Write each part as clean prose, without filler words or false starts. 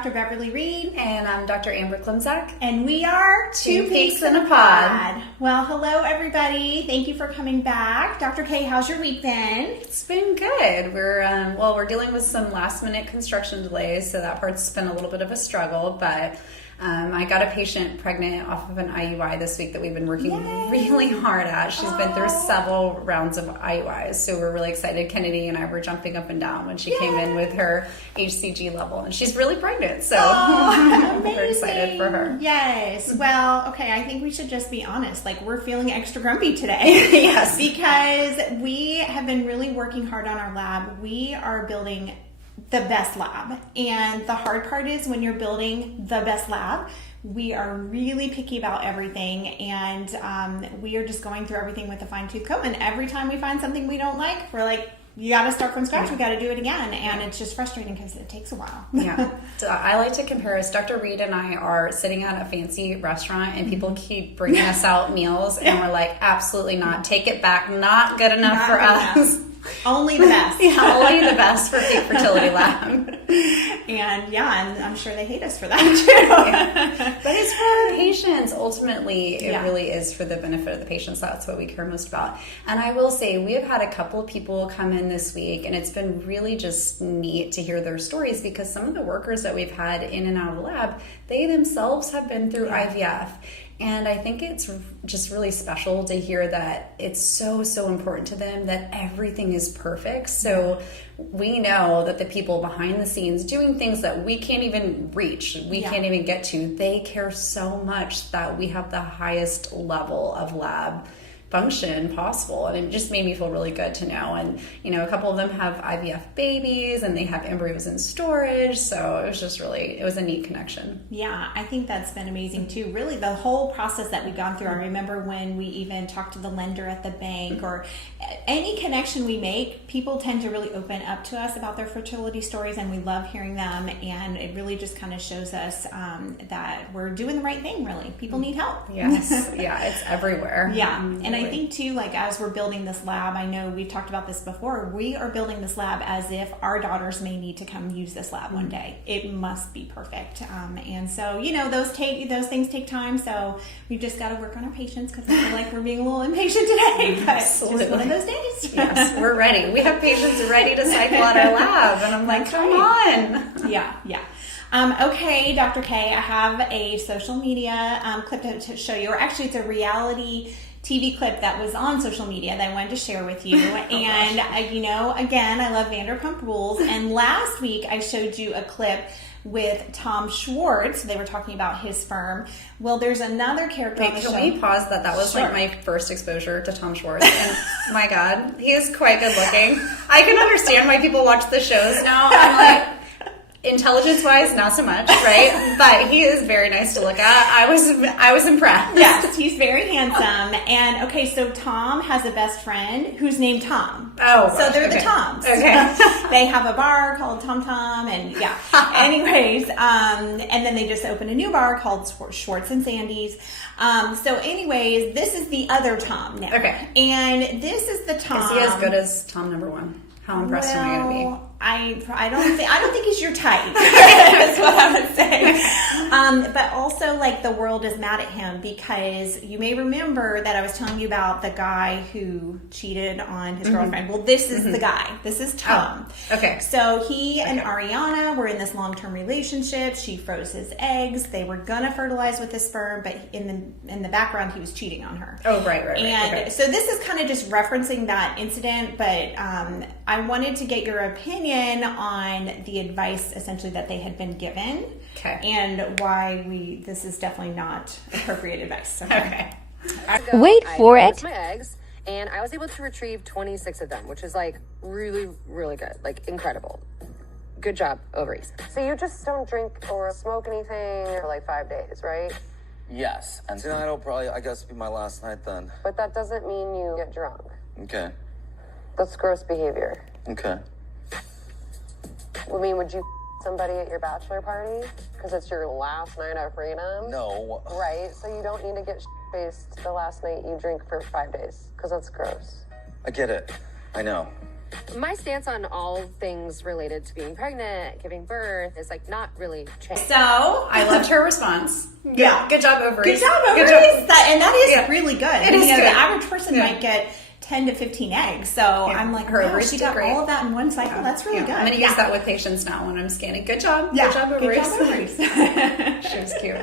Dr. Beverly Reed. And I'm Dr. Amber Klimczak. And we are Two Peaks in a Pod. Well, hello everybody. Thank you for coming back. Dr. K, how's your week been? It's been good. We're dealing with some last minute construction delays, so that part's been a little bit of a struggle, but I got a patient pregnant off of an IUI this week that we've been working really hard at. She's been through several rounds of IUIs, so we're really excited. Kennedy and I were jumping up and down when she came in with her HCG level, and she's really pregnant, so we're excited for her. Yes. Well, okay, I think we should just be honest. Like, we're feeling extra grumpy today. Yes. Because we have been really working hard on our lab. We are building the best lab, and the hard part is when you're building the best lab, we are really picky about everything, and we are just going through everything with a fine-tooth comb, and every time we find something we don't like, we're like, you got to start from scratch. We got to do it again, and it's just frustrating because it takes a while. Yeah. So I like to compare us. Dr. Reed and I are sitting at a fancy restaurant, and people keep bringing us out meals, and we're like, absolutely not. Take it back. Not good enough Not for good us. enough. Only the best. Only the best for Peak Fertility Lab. And I'm sure they hate us for that too. But it's for our patients. Ultimately, it really is for the benefit of the patients. That's what we care most about. And I will say, we have had a couple of people come in this week, and it's been really just neat to hear their stories, because some of the workers that we've had in and out of the lab, they themselves have been through IVF. And I think it's just really special to hear that it's so, so important to them that everything is perfect. So we know that the people behind the scenes doing things that we can't even reach, we can't even get to, they care so much that we have the highest level of lab function possible, and it just made me feel really good to know. And a couple of them have IVF babies, and they have embryos in storage, so it was just it was a neat connection. Yeah, I think that's been amazing too. Really, the whole process that we've gone through. I remember when we even talked to the lender at the bank, or any connection we make, people tend to really open up to us about their fertility stories, and we love hearing them, and it really just kind of shows us that we're doing the right thing. Really, people need help. Yes. Yeah, it's everywhere. Yeah. And I think too, like, as we're building this lab, I know we've talked about this before, we are building this lab as if our daughters may need to come use this lab one day. It must be perfect. And so, those things take time. So we've just got to work on our patience, because I feel like we're being a little impatient today. But Absolutely. Just one of those days. Yes, we're ready. We have patients ready to cycle at our lab. And I'm like, come on. Yeah. Okay, Dr. K, I have a social media clip to show you, or actually it's a reality TV clip that was on social media that I wanted to share with you. And, again, I love Vanderpump Rules. And last week I showed you a clip with Tom Schwartz. They were talking about his sperm. Well, there's another character on the show. Can we pause that? That was like my first exposure to Tom Schwartz. And my God, he is quite good looking. I can understand why people watch the shows now. I'm like, intelligence-wise, not so much, right? But he is very nice to look at. I was impressed. Yes, he's very handsome. And okay, so Tom has a best friend who's named Tom. Oh, gosh. So they're the Toms. Okay. They have a bar called Tom Tom, and Anyways, and then they just opened a new bar called Schwartz and Sandy's. So anyways, this is the other Tom now. Okay. And this is the Tom. Is he as good as Tom number one? How impressed am I going to be? I don't think he's your type. That's what I would say. But also, like, the world is mad at him, because you may remember that I was telling you about the guy who cheated on his girlfriend. Well, this is the guy. This is Tom. Oh, okay. So he and Ariana were in this long-term relationship. She froze his eggs. They were gonna fertilize with his sperm, but in the background, he was cheating on her. Oh, right. And so this is kind of just referencing that incident, but I wanted to get your opinion on the advice essentially that they had been given, and why this is definitely not appropriate advice. Okay. Wait for it. My eggs, and I was able to retrieve 26 of them, which is like really, really good, like incredible. Good job, ovaries. So you just don't drink or smoke anything for like 5 days, right? Yes, and tonight will probably, I guess, be my last night then. But that doesn't mean you get drunk. Okay. That's gross behavior. Okay. I mean, would you somebody at your bachelor party? Because it's your last night of freedom? No. Right, so you don't need to get faced the last night you drink for 5 days, because that's gross. I get it. I know. My stance on all things related to being pregnant, giving birth, is like not really changed. So I loved her response. Good job, ovaries. Good job, ovaries. And that is really good. It is good. The average person might get 10 to 15 eggs. So I'm like, her wow, ovaries she did got great. all of that in one cycle. That's really good. I'm going to use that with patients now when I'm scanning. Good job. Yeah. Good job, ovaries. Good job, ovaries. She was cute.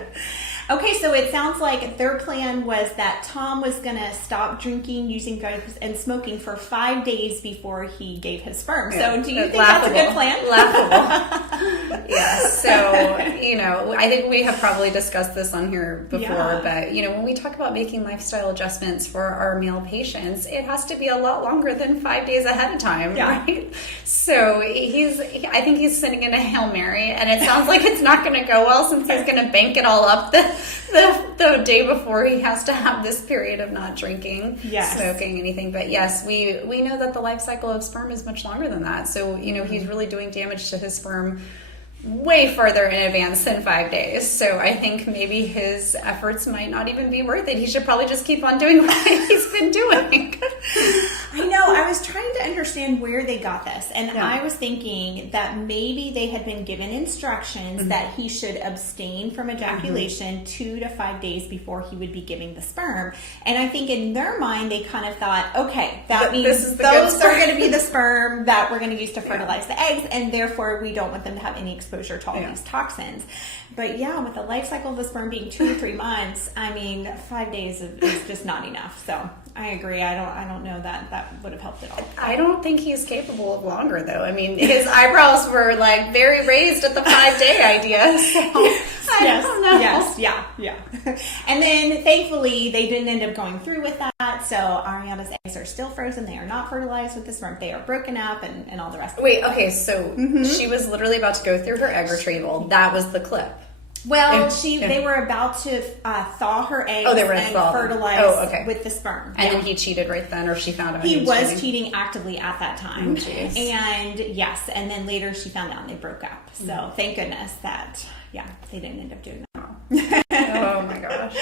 Okay, so it sounds like their plan was that Tom was going to stop drinking, using drugs, and smoking for 5 days before he gave his sperm. So do you think that's a good plan? Laughable. Yes. So, you know, I think we have probably discussed this on here before, but, you know, when we talk about making lifestyle adjustments for our male patients, it has to be a lot longer than 5 days ahead of time, right? So I think he's sending in a Hail Mary, and it sounds like it's not going to go well since he's going to bank it all up the day before he has to have this period of not drinking, smoking, anything. But yes, we know that the life cycle of sperm is much longer than that. So, you know, he's really doing damage to his sperm way further in advance than 5 days. So I think maybe his efforts might not even be worth it. He should probably just keep on doing what he's been doing. I know. I was trying to understand where they got this. And I was thinking that maybe they had been given instructions that he should abstain from ejaculation 2 to 5 days before he would be giving the sperm. And I think in their mind, they kind of thought, okay, that means those are going to be the sperm that we're going to use to fertilize the eggs. And therefore, we don't want them to have any exposure to all these toxins. But yeah, with the life cycle of the sperm being 2 to 3 months, I mean, 5 days is just not enough. So I agree. I don't know that would have helped at all. I don't think he's capable of longer, though. I mean, his eyebrows were like very raised at the 5-day idea. So I don't know. Yes. And then thankfully they didn't end up going through with that. So Ariana's eggs are still frozen. They are not fertilized with the sperm. They are broken up and all the rest. Wait, okay, so she was literally about to go through her egg retrieval. That was the clip. Well, they were about to thaw her eggs and fertilize with the sperm. And then he cheated right then, or she found out he was cheating actively at that time. Oh, and yes, and then later she found out and they broke up. So thank goodness that, they didn't end up doing that. Oh my gosh.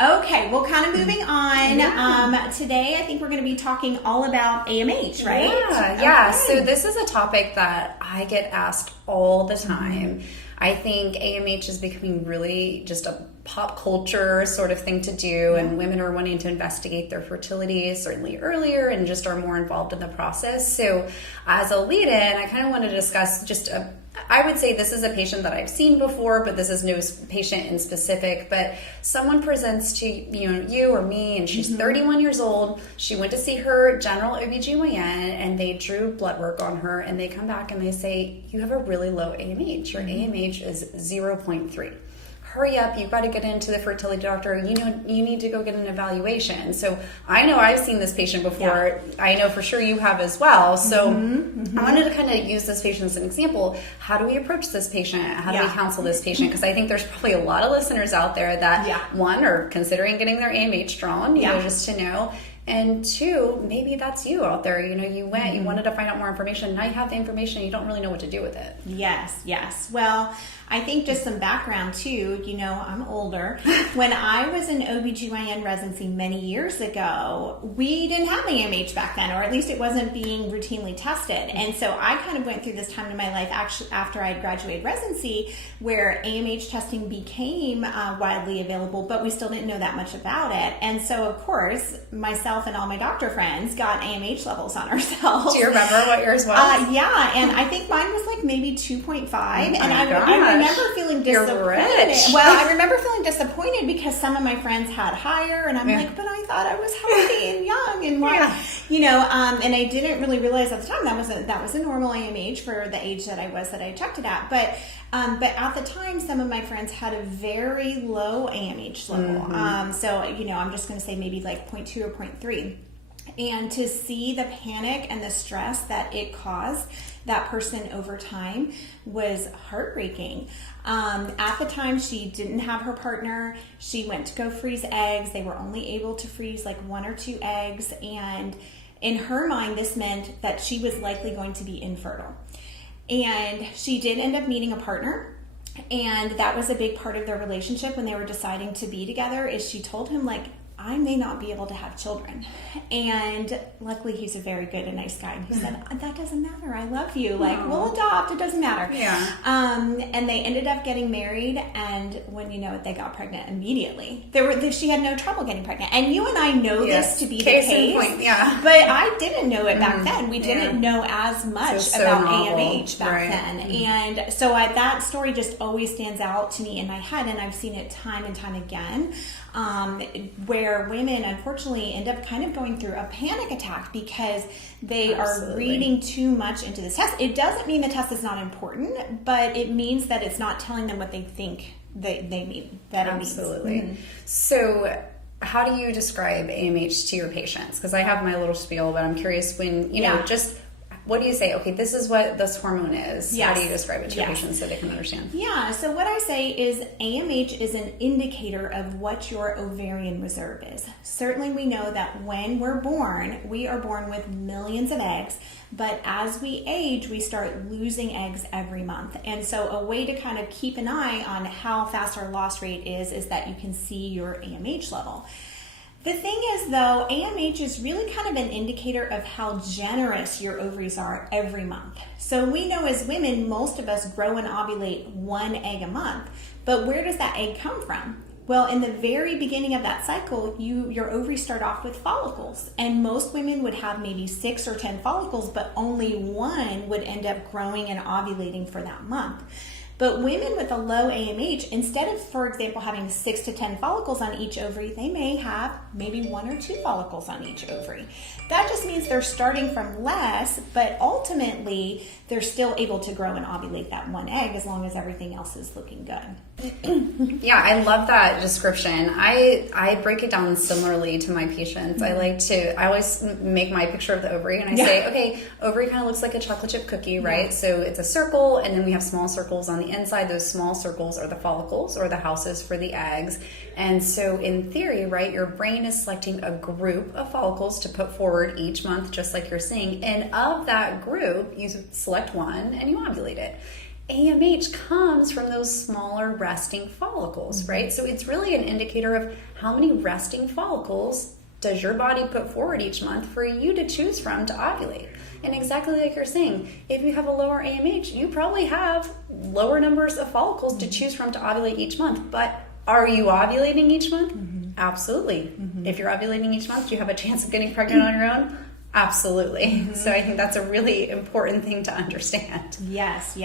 Okay, well, kind of moving on. Today, I think we're going to be talking all about AMH, right? Yeah. So this is a topic that I get asked all the time. I think AMH is becoming really just a pop culture sort of thing to do, and women are wanting to investigate their fertility certainly earlier and just are more involved in the process. So as a lead-in, I kind of want to discuss I would say this is a patient that I've seen before, but this is no patient in specific. But someone presents to you or me, and she's 31 years old. She went to see her general OBGYN, and they drew blood work on her, and they come back and they say, you have a really low AMH. Your AMH is 0.3. Hurry up, you've got to get into the fertility doctor. You need to go get an evaluation. So I know I've seen this patient before. I know for sure you have as well. So I wanted to kind of use this patient as an example. How do we approach this patient? How do we counsel this patient? Because I think there's probably a lot of listeners out there that, one, are considering getting their AMH drawn, just to know. And two, maybe that's you out there. You went, you wanted to find out more information. Now you have the information, you don't really know what to do with it. Yes. Well, I think just some background too, I'm older. When I was in OBGYN residency many years ago, we didn't have AMH back then, or at least it wasn't being routinely tested. And so I kind of went through this time in my life actually after I had graduated residency where AMH testing became widely available, but we still didn't know that much about it. And so of course, myself and all my doctor friends got AMH levels on ourselves. Do you remember what yours was? And I think mine was like maybe 2.5. And I remember feeling disappointed. Well, I remember feeling disappointed because some of my friends had higher, and I'm like, but I thought I was healthy and young, and why, and I didn't really realize at the time that was a normal AMH for the age that I checked it at. But at the time, some of my friends had a very low AMH level. So I'm just going to say maybe like 0.2 or 0.3. And to see the panic and the stress that it caused that person over time was heartbreaking. At the time, she didn't have her partner. She went to go freeze eggs. They were only able to freeze like 1 or 2 eggs. And in her mind, this meant that she was likely going to be infertile. And she did end up meeting a partner. And that was a big part of their relationship when they were deciding to be together, is she told him, like, I may not be able to have children. And luckily he's a very good and nice guy. And he said, that doesn't matter. I love you. Like, we'll adopt. It doesn't matter. Yeah. And they ended up getting married. And when you know it, they got pregnant immediately. She had no trouble getting pregnant. And you and I know this to be the case. Point, yeah. But I didn't know it back then. We didn't know as much So about novel. AMH back then. And so that story just always stands out to me in my head. And I've seen it time and time again, where women unfortunately end up kind of going through a panic attack because they are reading too much into this test. It doesn't mean the test is not important, but it means that it's not telling them what they think they mean that it means. Absolutely. So how do you describe AMH to your patients? Because I have my little spiel, but I'm curious when, you know, just what do you say? Okay, this is what this hormone is. Yes. How do you describe it to your patients so they can understand? Yeah, so what I say is AMH is an indicator of what your ovarian reserve is. Certainly we know that when we're born, we are born with millions of eggs, but as we age, we start losing eggs every month. And so a way to kind of keep an eye on how fast our loss rate is that you can see your AMH level. The thing is, though, AMH is really kind of an indicator of how generous your ovaries are every month. So we know as women, most of us grow and ovulate 1 egg a month. But where does that egg come from? Well, in the very beginning of that cycle, your ovaries start off with follicles. And most women would have maybe 6 or 10 follicles, but only 1 would end up growing and ovulating for that month. But women with a low AMH, instead of, for example, having 6 to 10 follicles on each ovary, they may have maybe 1 or 2 follicles on each ovary. That just means they're starting from less, but ultimately they're still able to grow and ovulate that 1 egg as long as everything else is looking good. Yeah, I love that description. I break it down similarly to my patients. I always make my picture of the ovary and I say, okay, ovary kind of looks like a chocolate chip cookie, right? So it's a circle and then we have small circles on the inside. Those small circles are the follicles or the houses for the eggs. And so in theory, right, your brain is selecting a group of follicles to put forward each month, just like you're saying. And of that group, you select one and you ovulate it. AMH comes from those smaller resting follicles, right? So it's really an indicator of how many resting follicles does your body put forward each month for you to choose from to ovulate. And exactly like you're saying, if you have a lower AMH, you probably have lower numbers of follicles to choose from to ovulate each month. But are you ovulating each month? Absolutely. If you're ovulating each month, do you have a chance of getting pregnant on your own? Absolutely. So I think that's a really important thing to understand. Yes.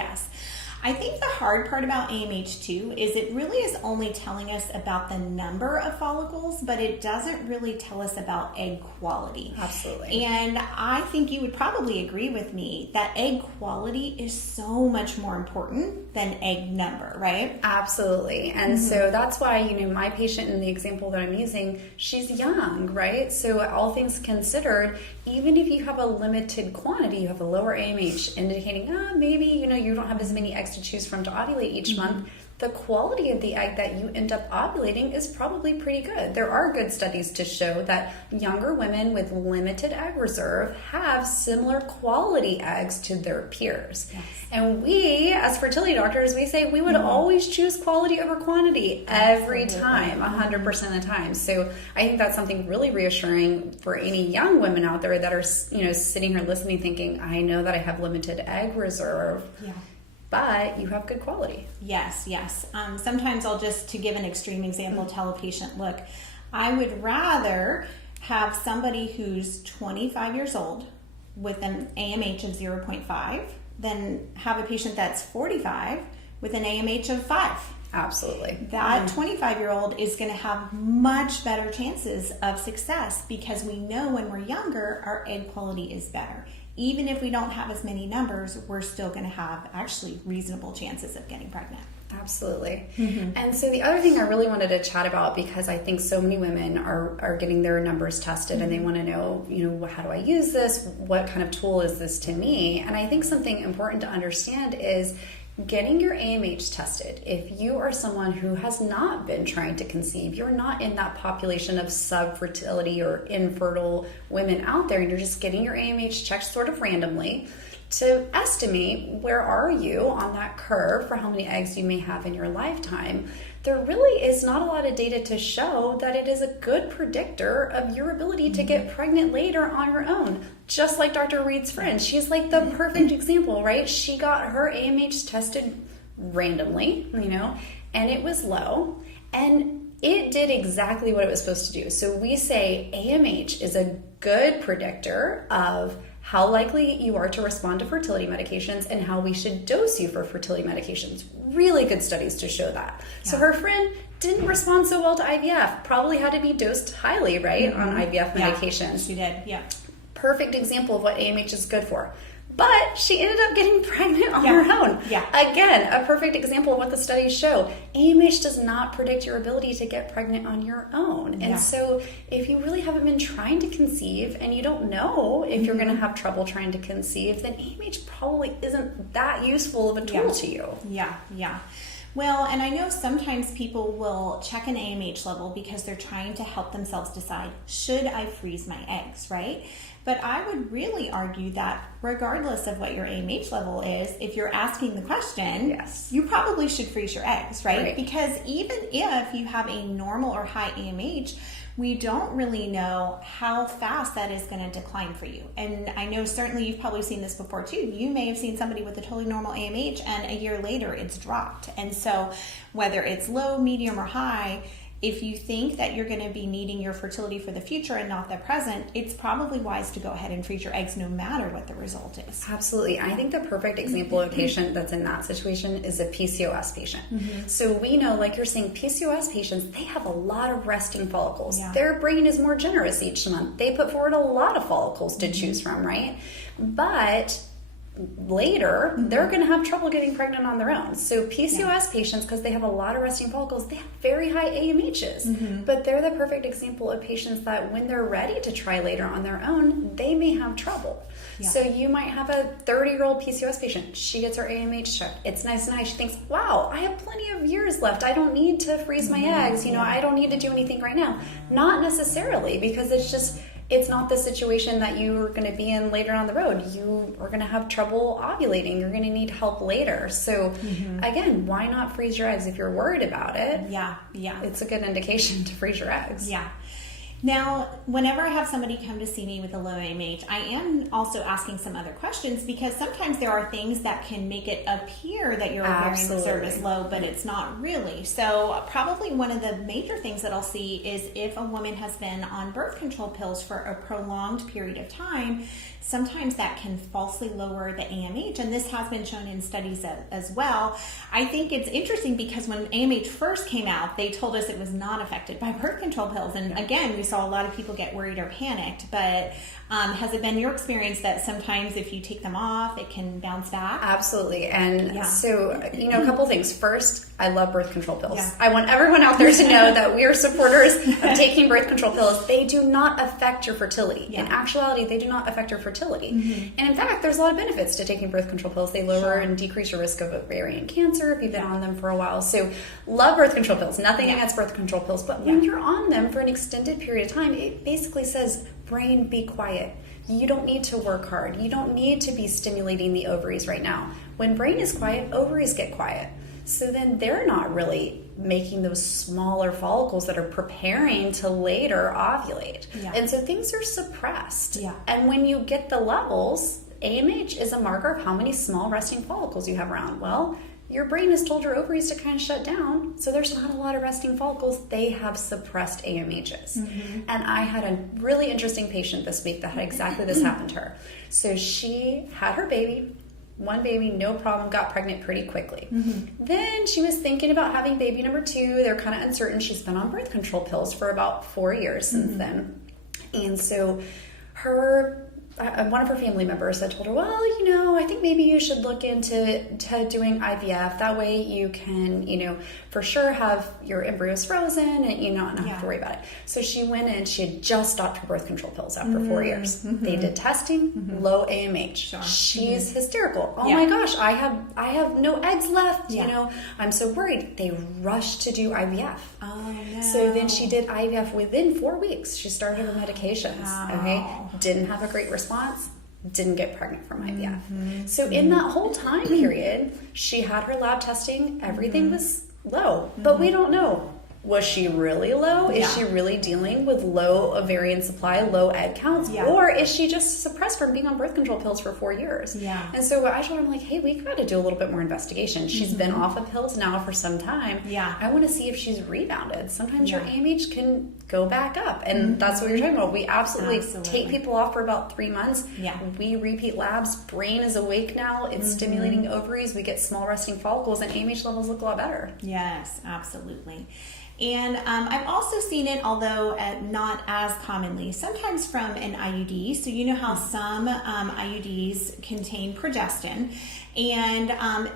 I think the hard part about AMH too is it really is only telling us about the number of follicles, but it doesn't really tell us about egg quality. Absolutely. And I think you would probably agree with me that egg quality is so much more important than egg number, right? Absolutely. And so that's why, my patient in the example that I'm using, she's young, right? So all things considered, even if you have a limited quantity, you have a lower AMH, indicating maybe, you don't have as many eggs to choose from to ovulate each month, the quality of the egg that you end up ovulating is probably pretty good. There are good studies to show that younger women with limited egg reserve have similar quality eggs to their peers. Yes. And we, as fertility doctors, we say we would always choose quality over quantity every time, 100% of the time. So I think that's something really reassuring for any young women out there that are, sitting here listening, thinking, I know that I have limited egg reserve. Yeah. But you have good quality. Yes. Sometimes I'll just, to give an extreme example, tell a patient, look, I would rather have somebody who's 25 years old with an AMH of 0.5 than have a patient that's 45 with an AMH of 5. Absolutely. That 25-year-old is going to have much better chances of success because we know when we're younger, our egg quality is better. Even if we don't have as many numbers, we're still going to have actually reasonable chances of getting pregnant. Absolutely. And so the other thing I really wanted to chat about, because I think so many women are getting their numbers tested and they want to know, how do I use this? What kind of tool is this to me? And I think something important to understand is getting your AMH tested. If you are someone who has not been trying to conceive, you're not in that population of subfertility or infertile women out there, and you're just getting your AMH checked sort of randomly, to estimate where are you on that curve for how many eggs you may have in your lifetime. There really is not a lot of data to show that it is a good predictor of your ability to get pregnant later on your own. Just like Dr. Reed's friend, she's like the perfect example, right? She got her AMH tested randomly, and it was low, and it did exactly what it was supposed to do. So we say AMH is a good predictor of how likely you are to respond to fertility medications and how we should dose you for fertility medications. Really good studies to show that. Yeah. So her friend didn't respond so well to IVF, probably had to be dosed highly, right, on IVF medications. She did, yeah. Perfect example of what AMH is good for. But she ended up getting pregnant on her own. Yeah. Again, a perfect example of what the studies show. AMH does not predict your ability to get pregnant on your own. And so if you really haven't been trying to conceive and you don't know if you're going to have trouble trying to conceive, then AMH probably isn't that useful of a tool to you. Yeah. Well, and I know sometimes people will check an AMH level because they're trying to help themselves decide, should I freeze my eggs, right? But I would really argue that regardless of what your AMH level is, if you're asking the question, you probably should freeze your eggs, right? Because even if you have a normal or high AMH, we don't really know how fast that is going to decline for you. And I know certainly you've probably seen this before too. You may have seen somebody with a totally normal AMH and a year later it's dropped. And so whether it's low, medium, or high, if you think that you're going to be needing your fertility for the future and not the present, it's probably wise to go ahead and freeze your eggs no matter what the result is. Absolutely. I think the perfect example of a patient that's in that situation is a PCOS patient. So we know, like you're saying, PCOS patients, they have a lot of resting follicles. Their brain is more generous each month. They put forward a lot of follicles to choose from, right? But later, they're going to have trouble getting pregnant on their own. So PCOS patients, because they have a lot of resting follicles, they have very high AMHs. But they're the perfect example of patients that when they're ready to try later on their own, they may have trouble. So you might have a 30-year-old PCOS patient. She gets her AMH checked. It's nice and high. She thinks, wow, I have plenty of years left. I don't need to freeze my eggs. I don't need to do anything right now. Not necessarily, because it's not the situation that you're going to be in later on the road. You are going to have trouble ovulating. You're going to need help later. So again, why not freeze your eggs if you're worried about it? Yeah. It's a good indication to freeze your eggs. Yeah. Now, whenever I have somebody come to see me with a low AMH, I am also asking some other questions because sometimes there are things that can make it appear that your ovarian reserve is low, but it's not really. So probably one of the major things that I'll see is if a woman has been on birth control pills for a prolonged period of time, sometimes that can falsely lower the AMH, and this has been shown in studies as well. I think it's interesting because when AMH first came out, they told us it was not affected by birth control pills, and again, we saw a lot of people get worried or panicked, but has it been your experience that sometimes if you take them off, it can bounce back? Absolutely. And so, a couple things. First, I love birth control pills. I want everyone out there to know that we are supporters of taking birth control pills. They do not affect your fertility. In actuality, they do not affect your fertility. And in fact, there's a lot of benefits to taking birth control pills. They lower and decrease your risk of ovarian cancer if you've been on them for a while. So love birth control pills. Nothing against birth control pills. But when you're on them for an extended period of time, it basically says, brain, be quiet. You don't need to work hard. You don't need to be stimulating the ovaries right now. When brain is quiet, ovaries get quiet. So then they're not really making those smaller follicles that are preparing to later ovulate. And so things are suppressed. And when you get the levels, AMH is a marker of how many small resting follicles you have around. Well, your brain has told your ovaries to kind of shut down, so there's not a lot of resting follicles. They have suppressed AMHs. And I had a really interesting patient this week that had exactly this happen to her. So she had her baby, one baby, no problem, got pregnant pretty quickly. Then she was thinking about having baby number 2. They're kind of uncertain. She's been on birth control pills for about 4 years since then. And so one of her family members had told her, well, I think maybe you should look into doing IVF. That way you can, for sure have your embryos frozen and not have to worry about it. So she went in, she had just stopped her birth control pills after 4 years. They did testing, low AMH. She's hysterical. Oh my gosh, I have no eggs left. I'm so worried. They rushed to do IVF. Oh no. So then she did IVF within 4 weeks. She started her medications. Okay. Didn't have a great response. didn't get pregnant from IVF. So in that whole time period, she had her lab testing, everything was low, but we don't know. Was she really low? Is she really dealing with low ovarian supply, low egg counts? Or is she just suppressed from being on birth control pills for 4 years? And so I told her, I'm like, hey, we got to do a little bit more investigation. She's been off of pills now for some time. I want to see if she's rebounded. Sometimes your AMH can go back up. And that's what you're talking about. We absolutely take people off for about 3 months. We repeat labs. Brain is awake now. It's stimulating ovaries. We get small resting follicles, and AMH levels look a lot better. Yes, absolutely. And I've also seen it, although not as commonly, sometimes from an IUD. So you know how some IUDs contain progestin, and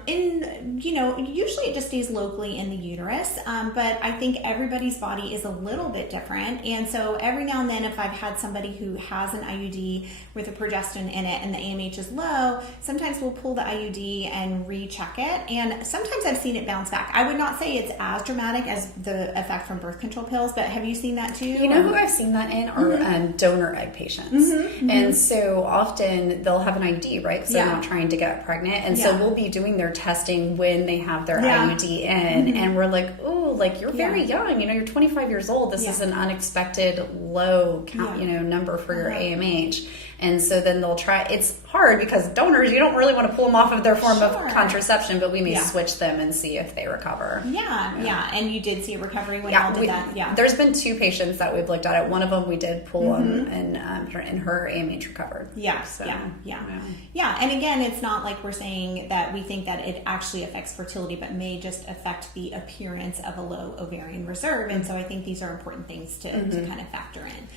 usually it just stays locally in the uterus. But I think everybody's body is a little bit different, and so every now and then, if I've had somebody who has an IUD with a progestin in it and the AMH is low, sometimes we'll pull the IUD and recheck it, and sometimes I've seen it bounce back. I would not say it's as dramatic as the effect from birth control pills, but have you seen that too? You know who I've seen that in are donor egg patients. And so often they'll have an IUD, right? Because they're not trying to get pregnant. And so we'll be doing their testing when they have their IUD in. And we're like, oh, like you're very young. You're 25 years old. This is an unexpected low count, number for your AMH. And so then they'll try. It's hard because donors, you don't really want to pull them off of their form of contraception, but we may switch them and see if they recover. And you did see a recovery when y'all did that. There's been 2 patients that we've looked at it. One of them we did pull them, and her AMH recovered. And again, it's not like we're saying that we think that it actually affects fertility, but may just affect the appearance of a low ovarian reserve. And so I think these are important things to kind of factor in.